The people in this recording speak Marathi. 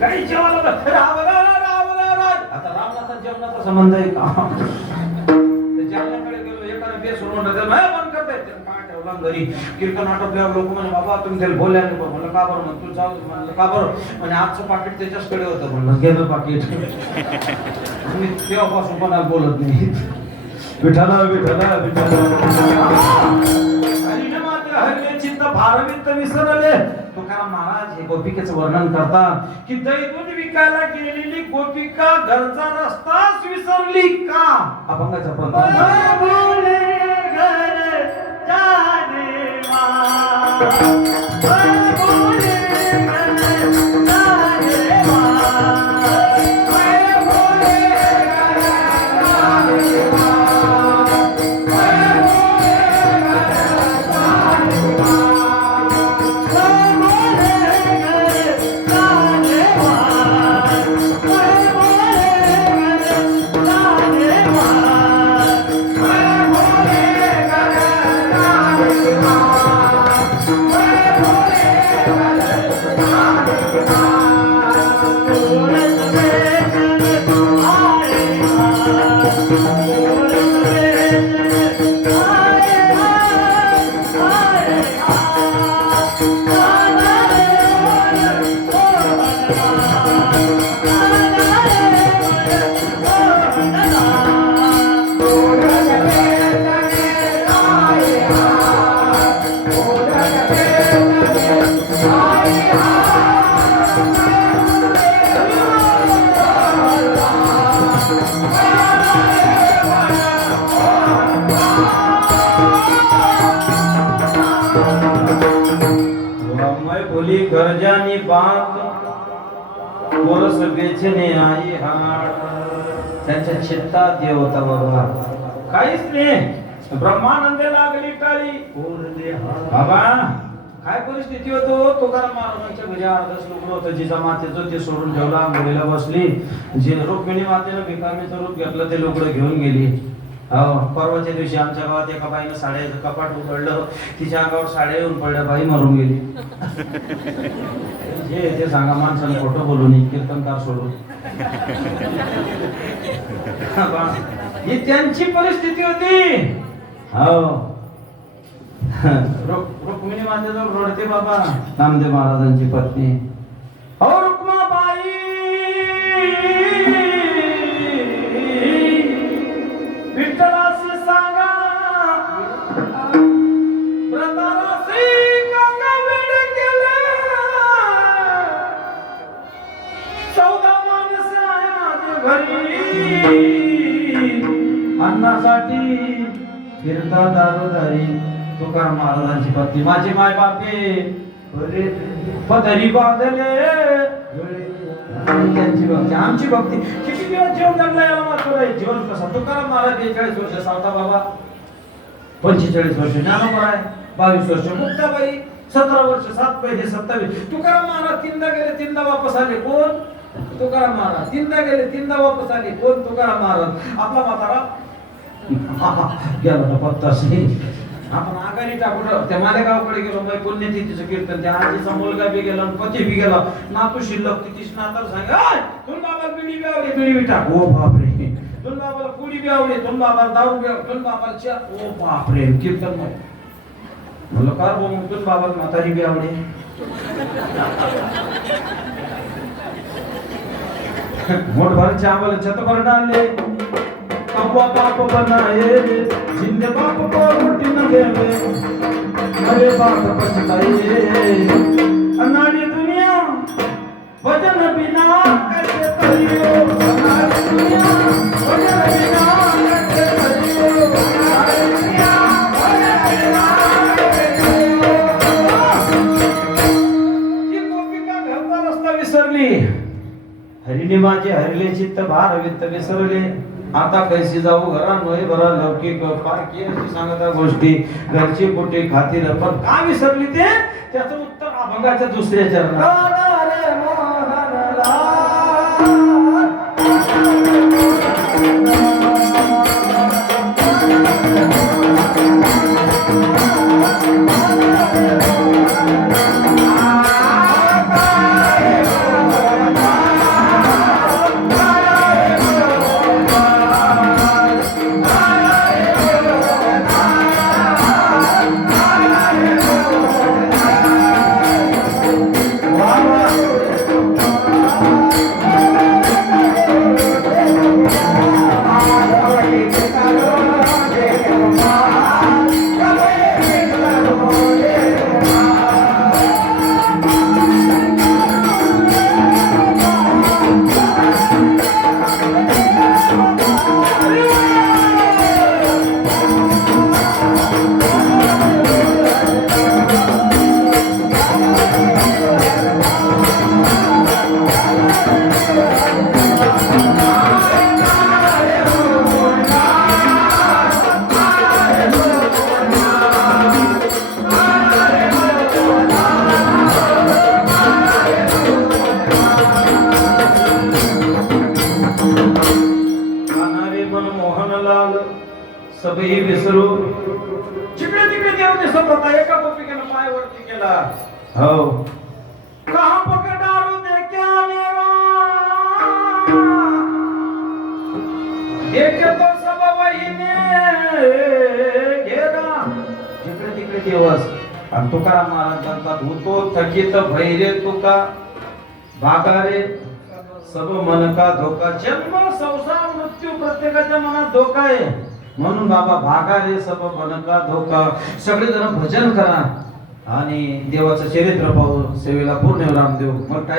काही जेवायला बस- राम राम आता रामनाथा जेवणाचा संबंध आहे का? ते जेवणाकडे गेलो एकाने बेस सोडून त्याला नाही, बंद करता येत. त्यानं काय ठेवला घरी कीर्तन आटोपल्यावर लोक म्हणे बाबा तुम्ही त्याला बोलल्या नाही बरं." म्हणलं का बरं? म्हणतो तू जाऊ म्हणलं का बरं? म्हणजे आजचं पाकिट त्याच्याचकडे होतं. म्हणलं गेलं पाकिट. मी तेव्हापासून कोणाला बोलत नाही. विठाला विठाला विठाला भारवित विसरले तुकाराम महाराज हे गोपिकेचं वर्णन करतात की दैवून विकायला गेलेली गोपिका घरचा रस्ताच विसरली का? अभंगाचा प्रथम बात बोरस बेचणे आई हाड. त्यांच्या चित्तात देव होता बाबा काहीच नाही. ब्रह्मानंद लागली टाळी. बाबा काय परिस्थिती होतो? तुकाराम महाराजांच्या घरी अर्धच लोक होतं. जिजा मातेचं ते सोडून ठेवलं मुलीला बसली. जे रुक्मिणी मातेनं भिकामीचं रूप घेतलं ते लोक घेऊन गेली. हो, परवाच्या दिवशी आमच्या गावात एका बाईनं साड्याचं कपाट उघडलं तिच्या अंगावर साड्या येऊन पडल्या बाई मरून गेली. हे ते सांगा माणसाने खोटं बोलून कीर्तनकार सोडून. बा, ही त्यांची परिस्थिती होती. हो. रुक्मिणी मातेजवळ रोडते बाबा. नामदेव महाराजांची पत्नी. अन्नासाठी फिरता दारोदारी तुकाराम महाराजांची पत्नी माझी माय बापे पदरी बांधले त्यांची भक्ती. आमची भक्ती. किती दिवस जीवन जगला याला मात्र आहे जीवन कसा? तुकाराम महाराज बेचाळीस वर्ष सावता बाबा. पंचेचाळीस वर्ष ज्ञानोबा आहे बावीस वर्ष मुक्ताबाई. सतरा वर्ष सात पहिले सत्तावीस. तुकाराम महाराज तीनदा गेले तीनदा वापस आले. कोण? तुकाराम महाराज तीनदा गेले तीनदा वापस आले. कोण तुकाराम महाराज? आपला म्हातारा? गेला नाही आपण आघाडी टाकून त्या मालेगावकडे गेलो बाई पुण्यतिथीचं कीर्तन. त्या आजीचा मुलगा बी गेला पती बी गेला. नातू शिल्लक तिथीच नातर सांग तुम बाबाला बिडी बी आवडे बिडी बी टाक. ओ बापरे. तुम बाबाला पुडी बी आवडे तुम बाबाला दारू बी आवडे बाबाला च्या ओ बापरे कीर्तन मग. म्हणलं कार मग तुम बाबाला म्हातारी बी आवडे मोठ भरचे आम्हाला छत पर डाले कब्बा बाप बनाए जिंदे बाप को रोटी न देवे. अरे बाप पछताए अनाड़ी दुनिया वजन बिना कैसे करियो? अनाड़ी दुनिया वजन बिना कैसे करियो? अनाड़ी दुनिया वजन बिना गोपिका घरचा रस्ता विसरली? हरिने माझे हरिले चित्त भार वित्त विसरले. आता कैसी जाऊ घरा नोय भरा लौकिक पारकी अशी सांगता गोष्टी. घरची पोटी खातील पण का विसरली ते? त्याचं उत्तर अभंगाच्या दुसऱ्या चरणात. हो सबही विसरू. जिकडे तिकडे देव दिसत होता एका पपिकेनं पाय वरती केला. हो. कहा पकडारू दे क्या तो सब वहीने घेरा जिकडे तिकडे देवस आणि तुकाराम महाराज म्हणतात होतो थकीत भैरे तुका. भागा रे सब मन का धोका. जन्म संसार मृत्यू प्रत्येकाच्या मनात धोका आहे. म्हणून बाबा भागा रे सब बनका धोका. सगळे जण भजन करा. आणि देवाचं चरित्र पाहू सेवेला पूर्ण रामदेव. मग काय?